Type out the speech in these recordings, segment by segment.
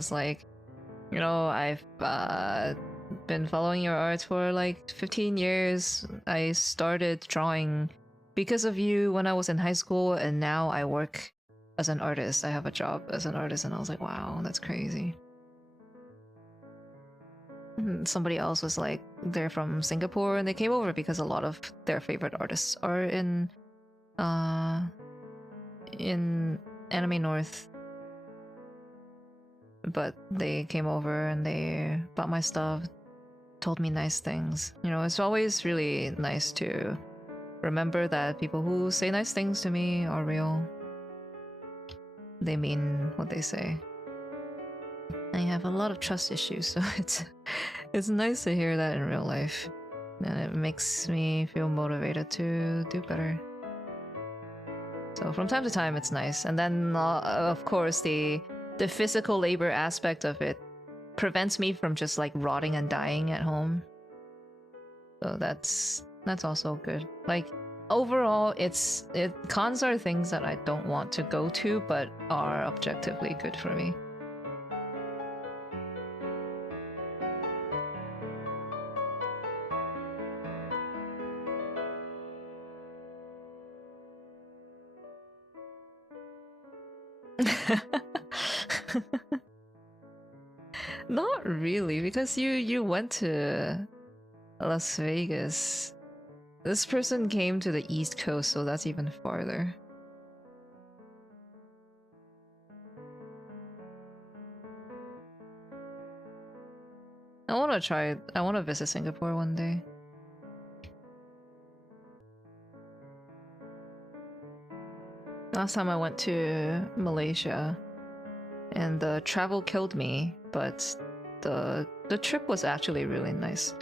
was like, I've been following your art for like 15 years. I started drawing because of you when I was in high school, and now I work as an artist. I have a job as an artist, and I was like, wow, that's crazy. And somebody else was like, they're from Singapore and they came over because a lot of their favorite artists are in Anime North. But they came over and they bought my stuff, told me nice things. It's always really nice to remember that people who say nice things to me are real. They mean what they say. I have a lot of trust issues, so it's nice to hear that in real life, and it makes me feel motivated to do better. So from time to time, it's nice. And then, of course, the physical labor aspect of it prevents me from just like rotting and dying at home. So that's also good. Like overall, cons are things that I don't want to go to, but are objectively good for me. Not really, because you went to Las Vegas. This person came to the East Coast, so that's even farther. I want to visit Singapore one day. Last time I went to Malaysia, and the travel killed me, but the trip was actually really nice.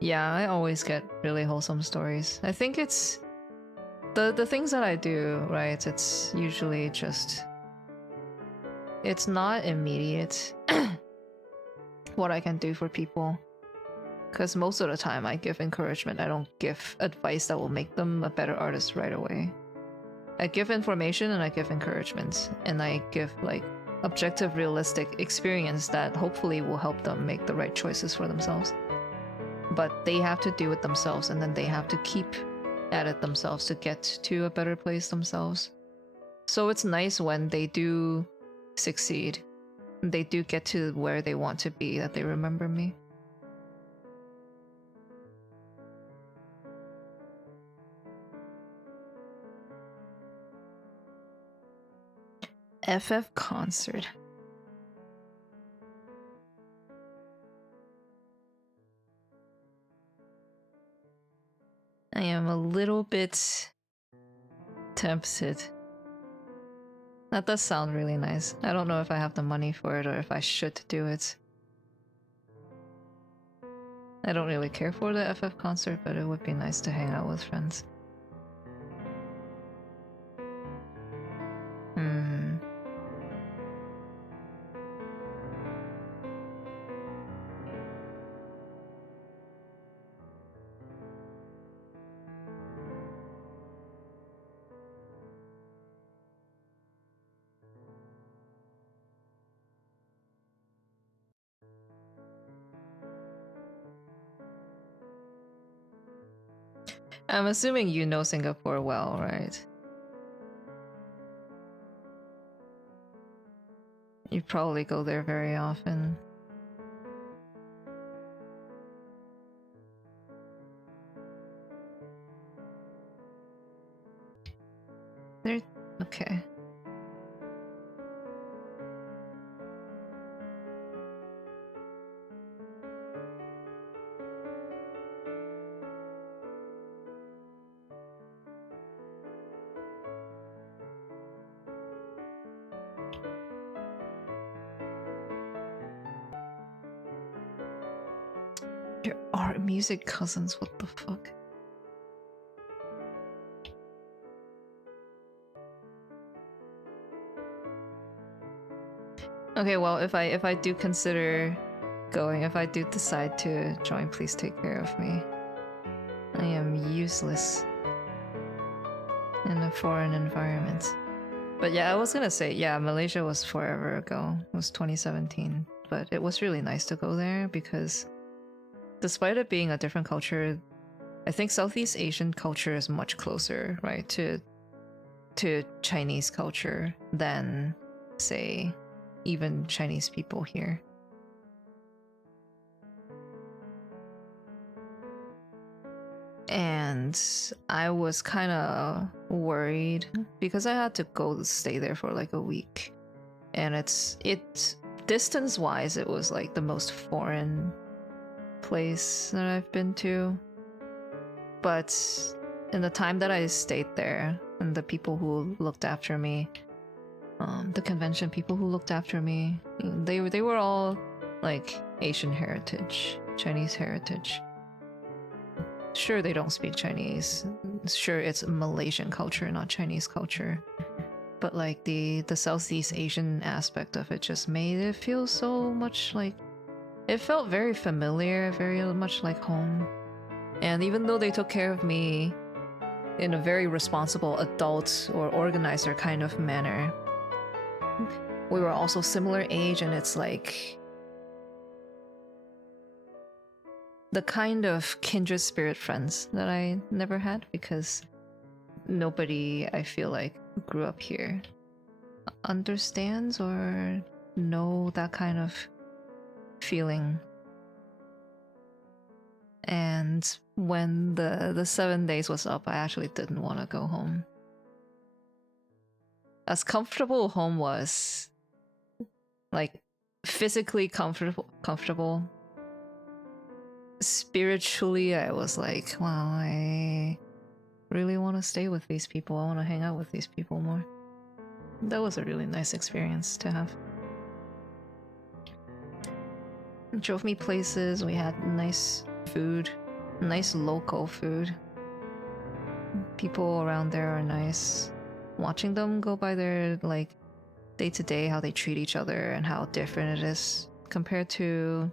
Yeah, I always get really wholesome stories. I think it's the things that I do, right? It's usually just, it's not immediate what I can do for people. Because most of the time I give encouragement. I don't give advice that will make them a better artist right away. I give information and I give encouragement. And I give like objective, realistic experience that hopefully will help them make the right choices for themselves. But they have to do it themselves, and then they have to keep at it themselves to get to a better place themselves. So it's nice when they do succeed. They do get to where they want to be, that they remember me. FF concert. I am a little bit tempted. That does sound really nice. I don't know if I have the money for it or if I should do it. I don't really care for the FF concert, but it would be nice to hang out with friends. I'm assuming you know Singapore well, right? You probably go there very often. Okay. Your art music cousins, what the fuck? Okay, well, if I do consider going, if I do decide to join, please take care of me. I am useless in a foreign environment. But yeah, I was gonna say, yeah, Malaysia was forever ago. It was 2017. But it was really nice to go there because despite it being a different culture, I think Southeast Asian culture is much closer, right, to Chinese culture than, say, even Chinese people here. And I was kind of worried because I had to go stay there for like a week, and it's distance wise it was like the most foreign place that I've been to. But in the time that I stayed there, and the people who looked after me, the convention people who looked after me, they were all like Asian heritage, Chinese heritage. Sure, they don't speak Chinese. Sure, it's Malaysian culture, not Chinese culture. But like the Southeast Asian aspect of it just made it feel so much like, it felt very familiar, very much like home. And even though they took care of me in a very responsible adult or organizer kind of manner, we were also similar age, and it's like the kind of kindred spirit friends that I never had because nobody, I feel like, who grew up here understands or know that kind of feeling. And when the 7 days was up, I actually didn't want to go home. As comfortable home was, like physically comfortable, spiritually I was like, wow, I really want to stay with these people. I want to hang out with these people more. That was a really nice experience to have. It drove me places. We had nice food, nice local food. People around there are nice. Watching them go by their like day to day, how they treat each other and how different it is compared to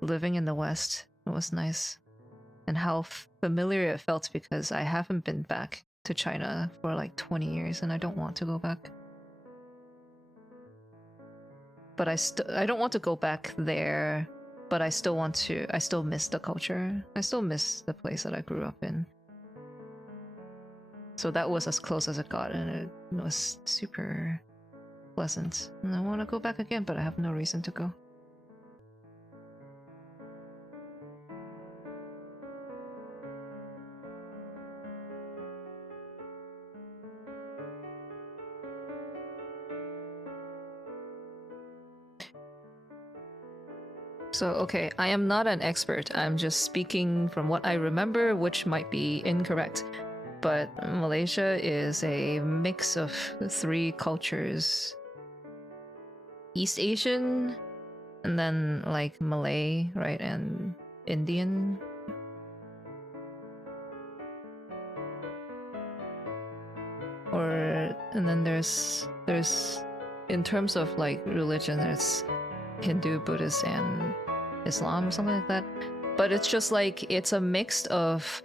living in the West, it was nice. And how familiar it felt because I haven't been back to China for like 20 years and I don't want to go back. But I don't want to go back there, but I still miss the culture. I still miss the place that I grew up in. So that was as close as it got, and it was super pleasant. And I want to go back again, but I have no reason to go. So, okay, I am not an expert. I'm just speaking from what I remember, which might be incorrect. But Malaysia is a mix of 3 cultures. East Asian, and then like Malay, right, and Indian. And then there's in terms of like religion, there's Hindu, Buddhist, and Islam or something like that. But it's just like it's a mix of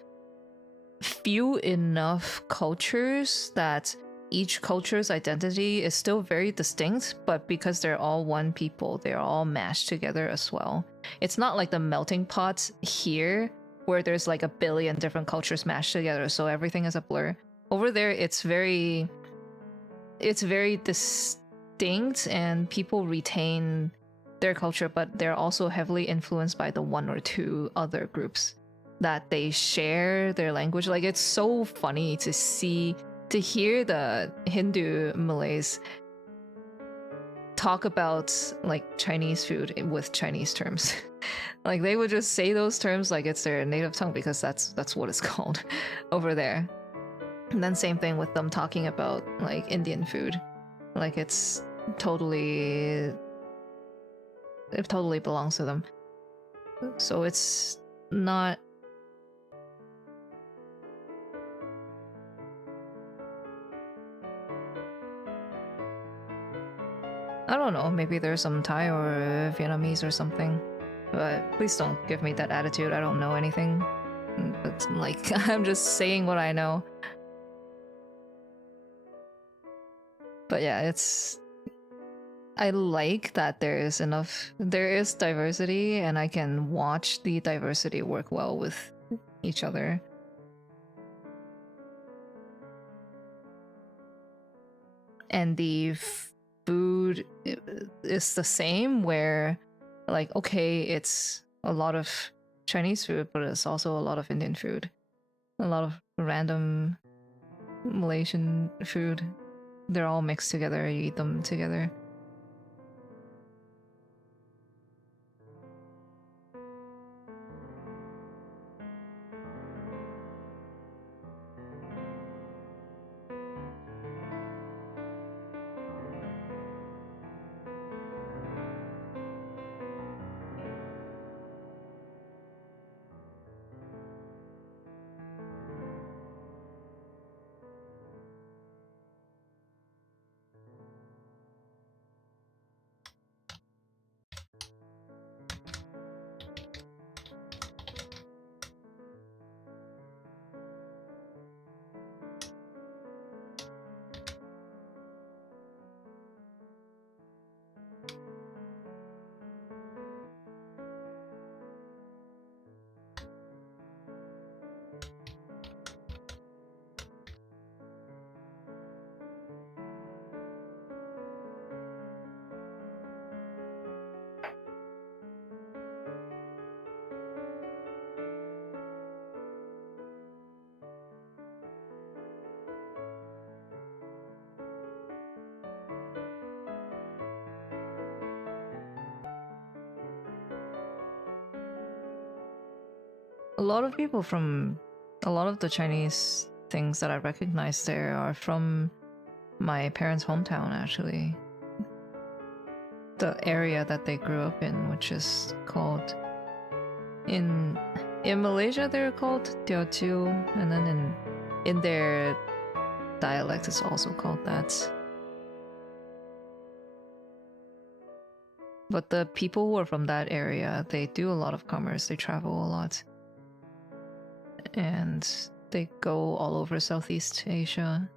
few enough cultures that each culture's identity is still very distinct, but because they're all one people, they're all mashed together as well. It's not like the melting pot here where there's like a billion different cultures mashed together, so everything is a blur. Over there, it's very distinct, and people retain their culture, but they're also heavily influenced by the 1 or 2 other groups that they share their language. Like, it's so funny to hear the Hindu Malays talk about like Chinese food with Chinese terms. Like, they would just say those terms like it's their native tongue because that's what it's called over there. And then same thing with them talking about like Indian food. Like, it totally belongs to them. So it's not, I don't know, maybe there's some Thai or Vietnamese or something. But please don't give me that attitude. I don't know anything. But like, I'm just saying what I know. But yeah, I like that there is diversity, and I can watch the diversity work well with each other. And the food is the same, where like, okay, it's a lot of Chinese food, but it's also a lot of Indian food, a lot of random Malaysian food. They're all mixed together, you eat them together. A lot of people from a lot of the Chinese things that I recognize there are from my parents' hometown, actually. The area that they grew up in, which is called in Malaysia they're called Teochew, and then in their dialect it's also called that. But the people who are from that area, they do a lot of commerce, they travel a lot. And they go all over Southeast Asia.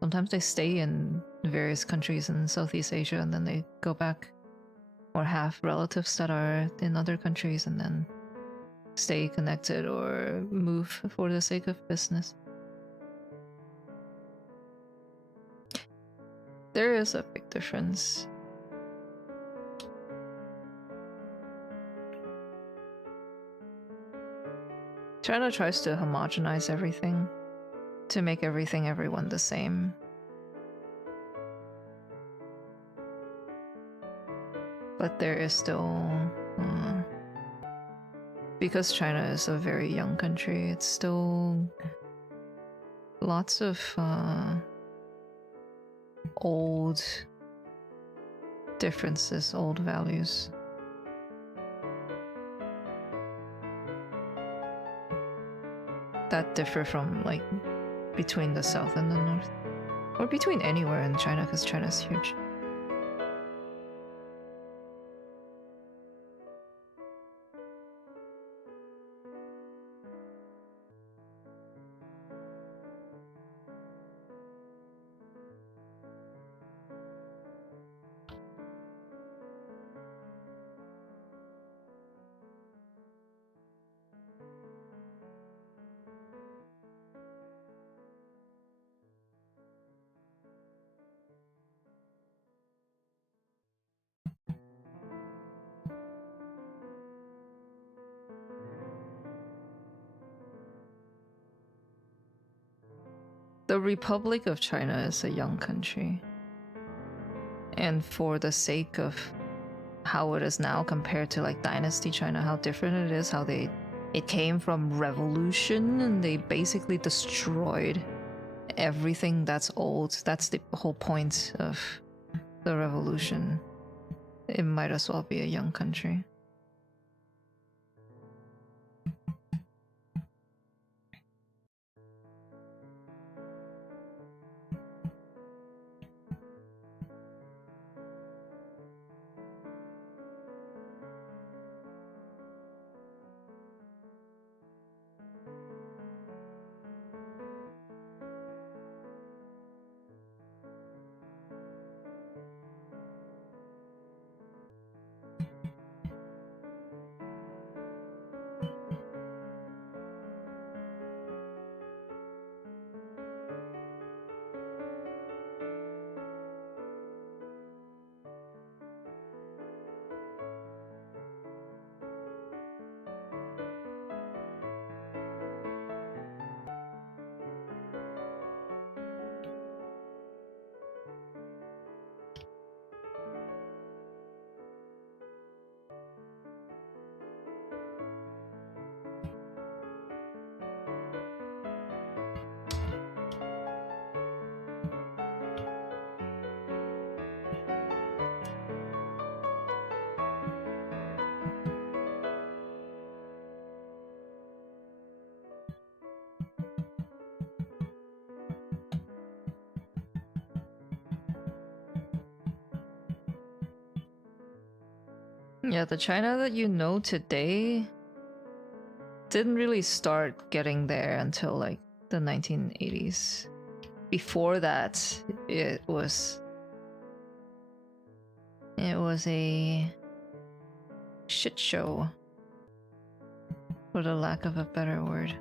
Sometimes they stay in various countries in Southeast Asia and then they go back, or have relatives that are in other countries and then stay connected or move for the sake of business. There is a big difference. China tries to homogenize everything, to make everyone the same. But there is still, because China is a very young country, it's still lots of old differences, old values. That differ from, like, between the south and the north, or between anywhere in China, because China's huge. The Republic of China is a young country. And for the sake of how it is now compared to like Dynasty China, how different it is, how it came from revolution and they basically destroyed everything that's old. That's the whole point of the revolution. It might as well be a young country. Yeah, the China that you know today didn't really start getting there until like the 1980s. Before that, it was a shit show, for the lack of a better word.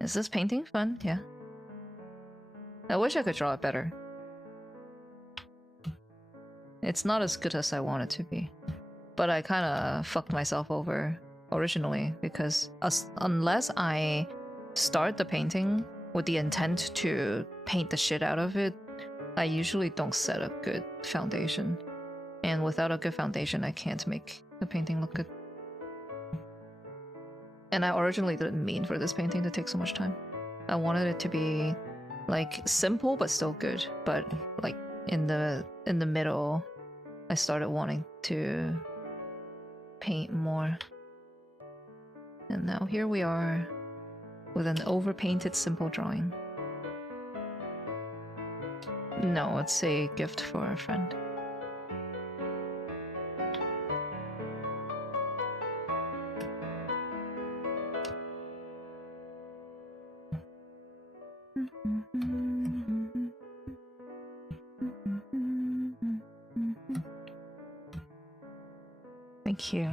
Is this painting fun? Yeah. I wish I could draw it better. It's not as good as I want it to be. But I kind of fucked myself over originally because unless I start the painting with the intent to paint the shit out of it, I usually don't set a good foundation. And without a good foundation, I can't make the painting look good. And I originally didn't mean for this painting to take so much time. I wanted it to be like simple but still good. But like in the middle, I started wanting to paint more. And now here we are with an overpainted simple drawing. No, it's a gift for a friend. Thank you.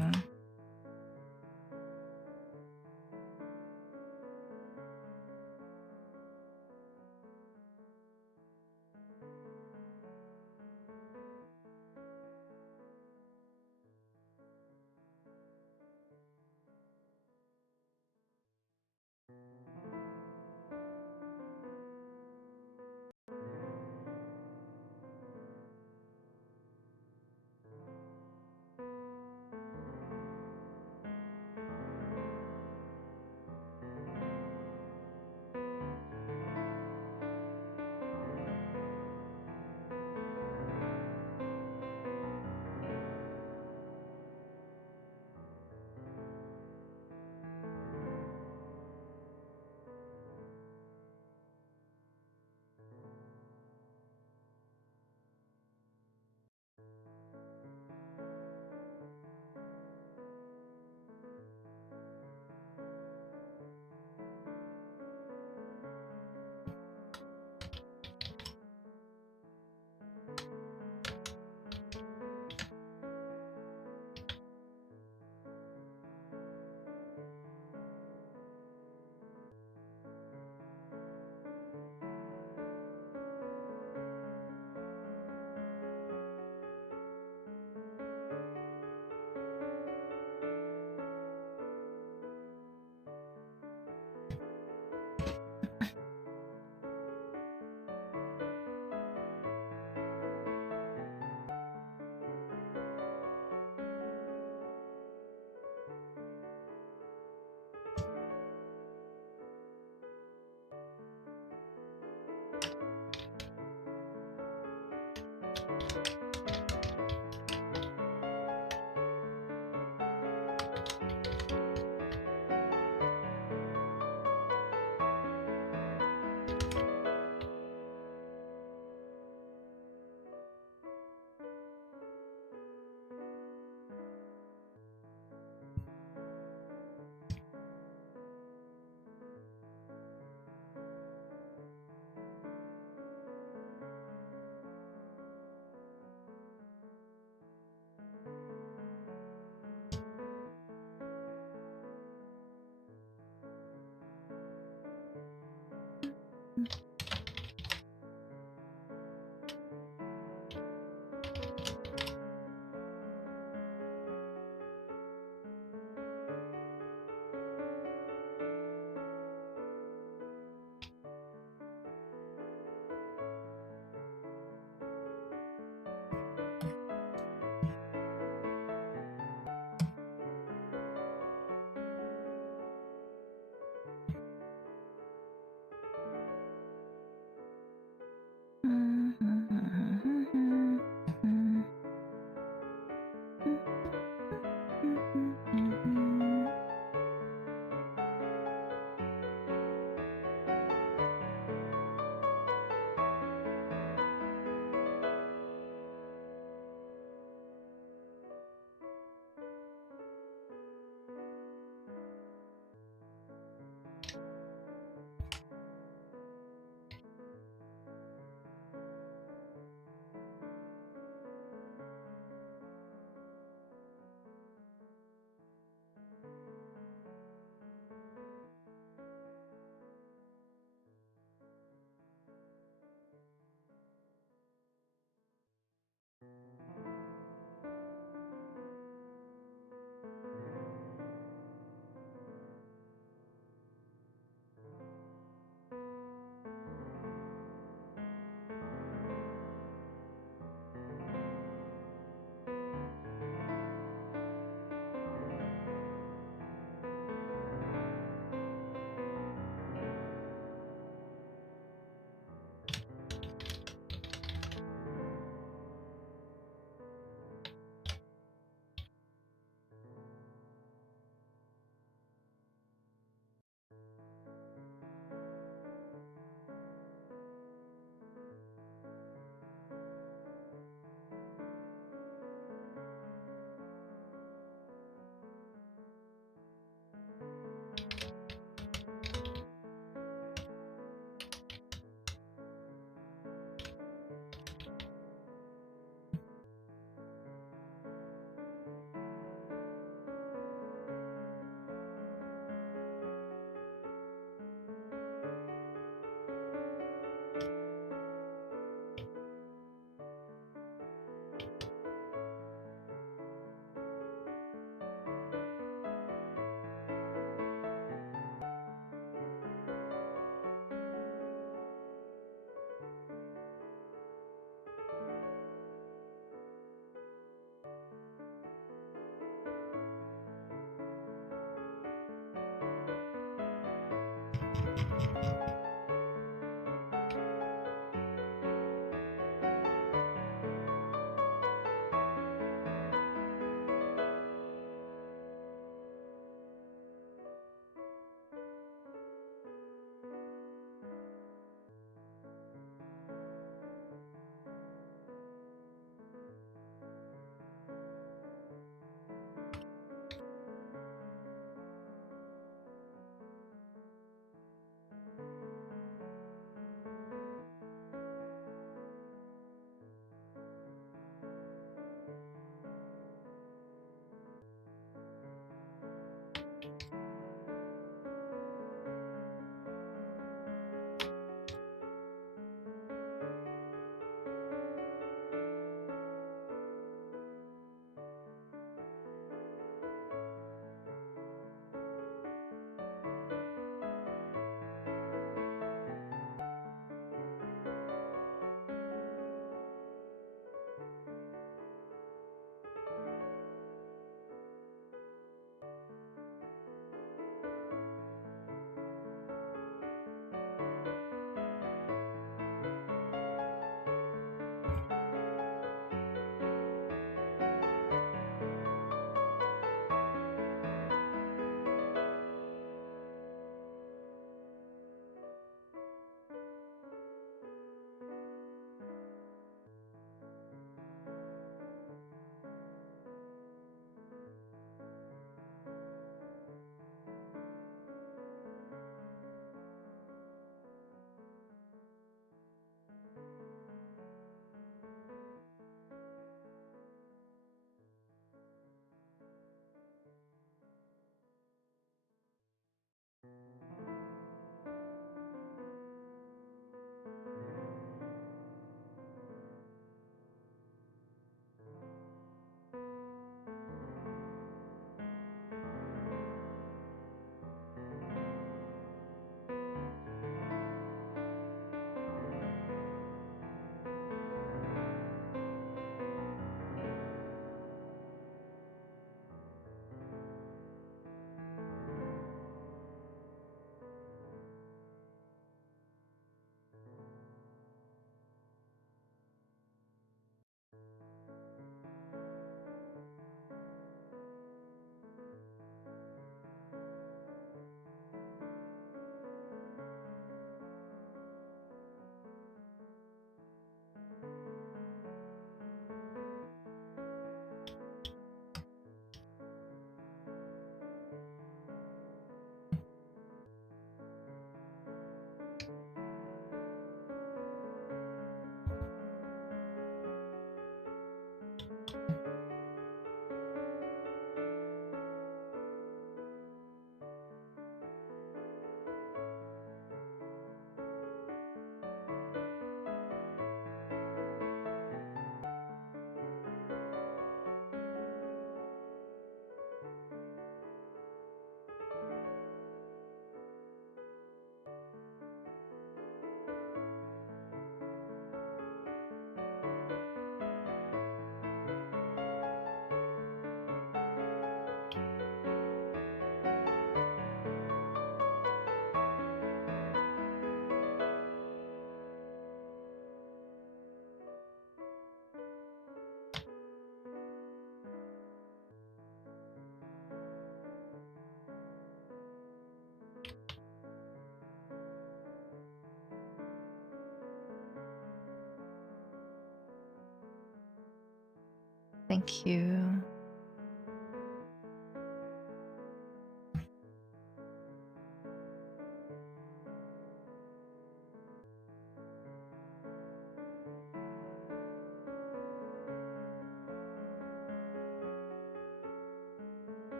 Thank you.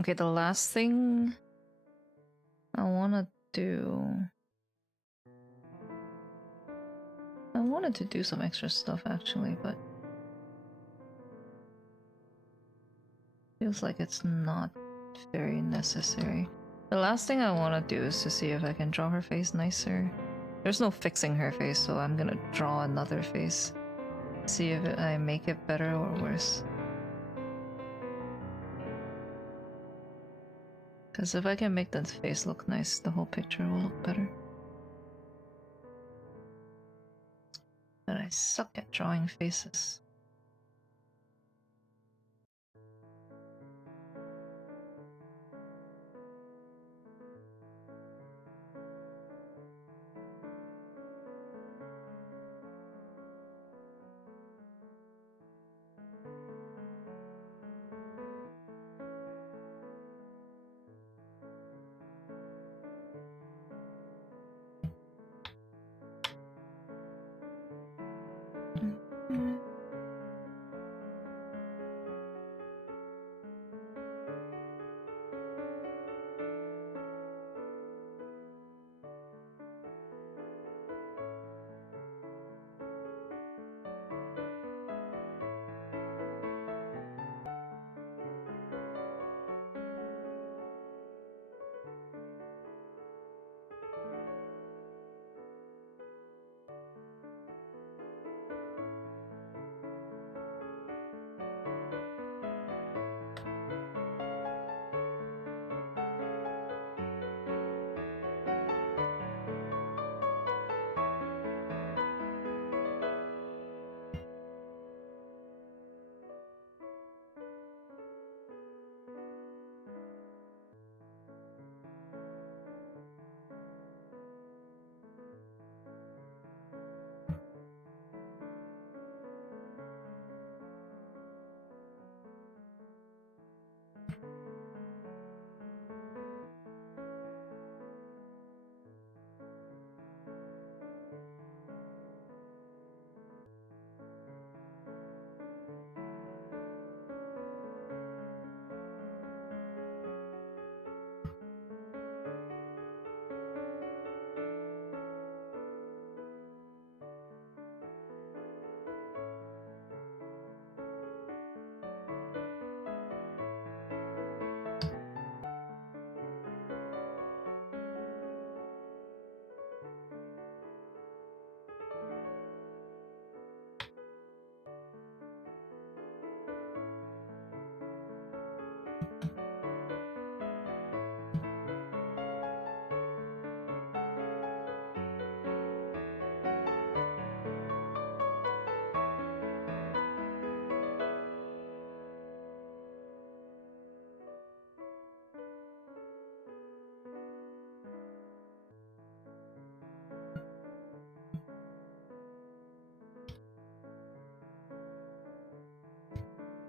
Okay, the last thing I wanna do. I wanted to do some extra stuff actually, but feels like it's not very necessary. The last thing I want to do is to see if I can draw her face nicer. There's no fixing her face, so I'm gonna draw another face. See if I make it better or worse. Because if I can make that face look nice, the whole picture will look better. But I suck at drawing faces.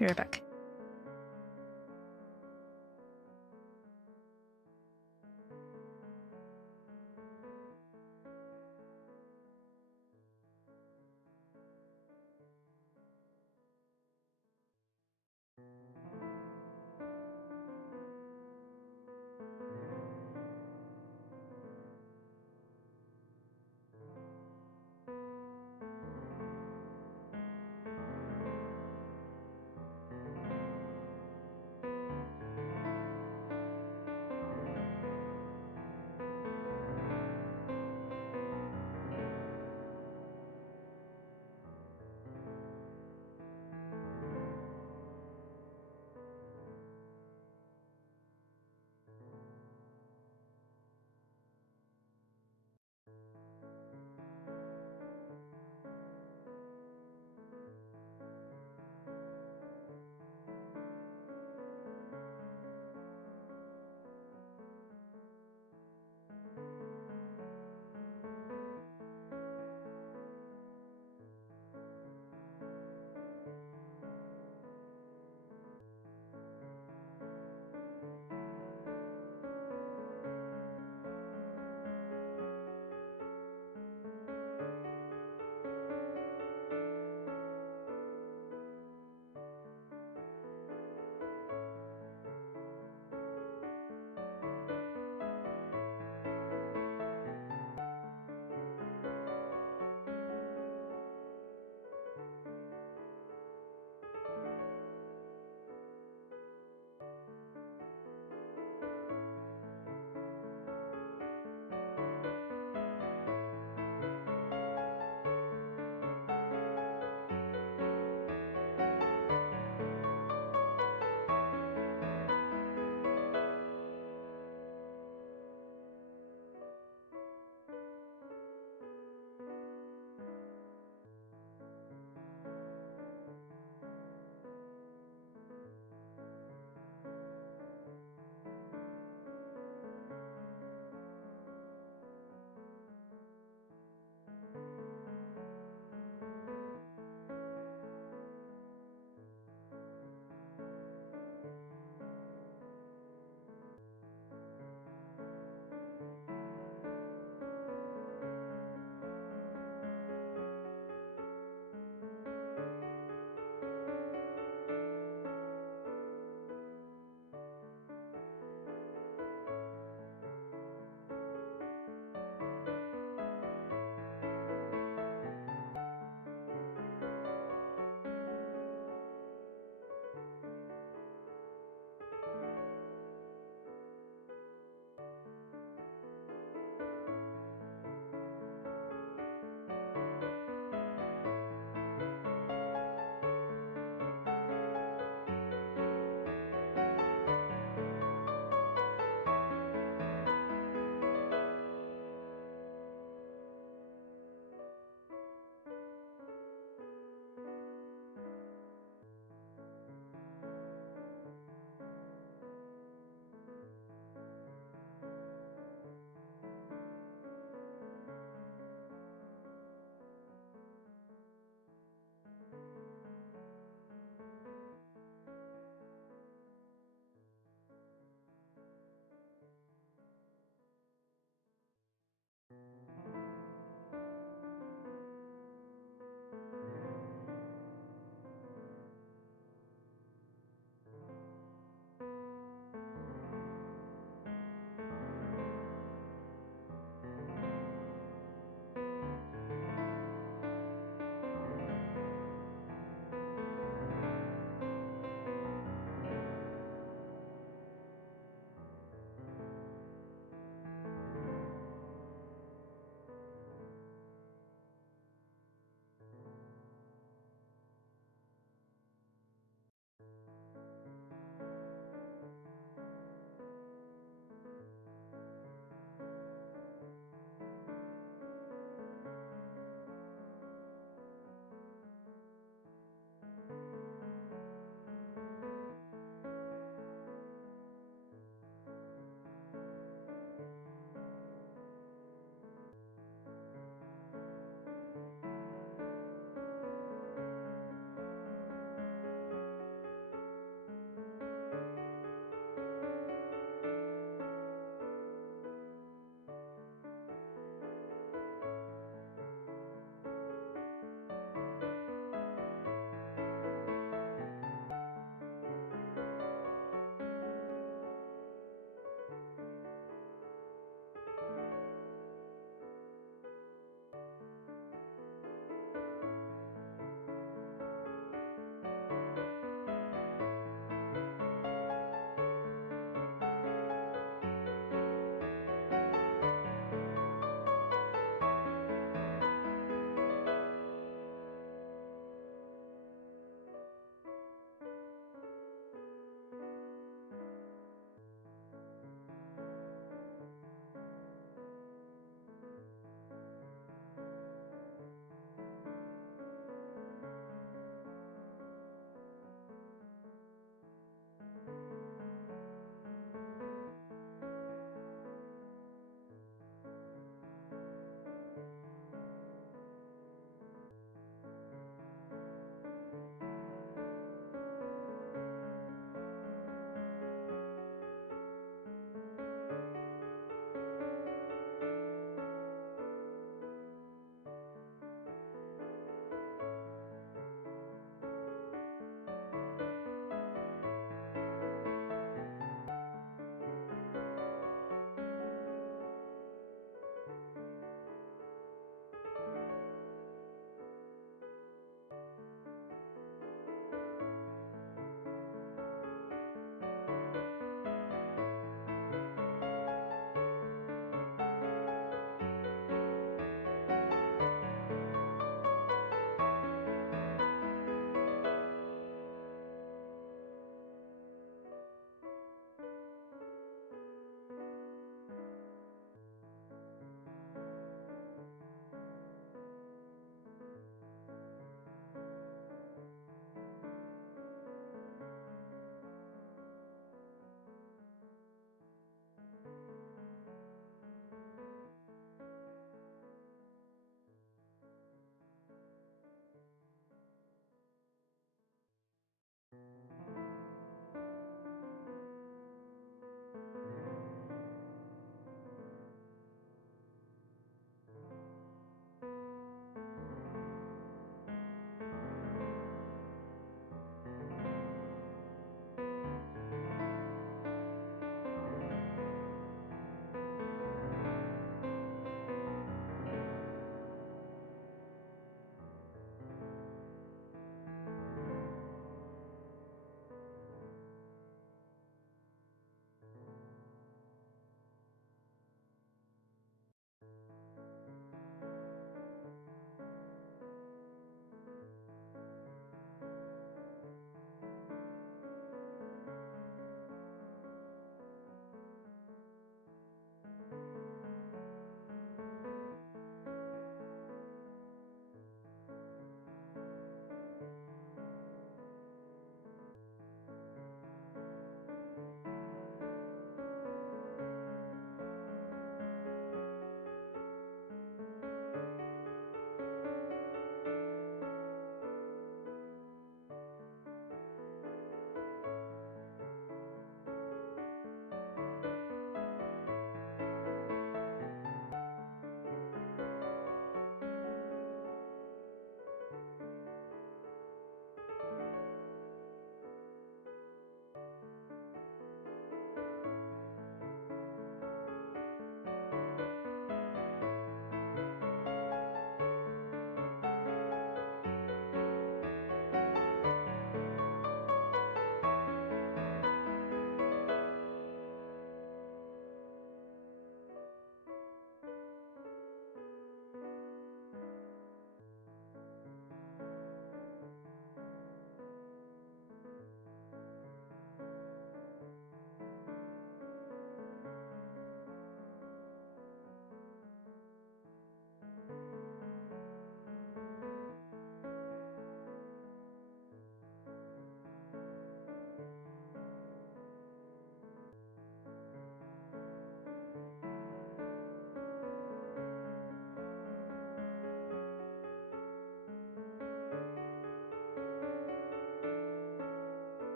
Be right back.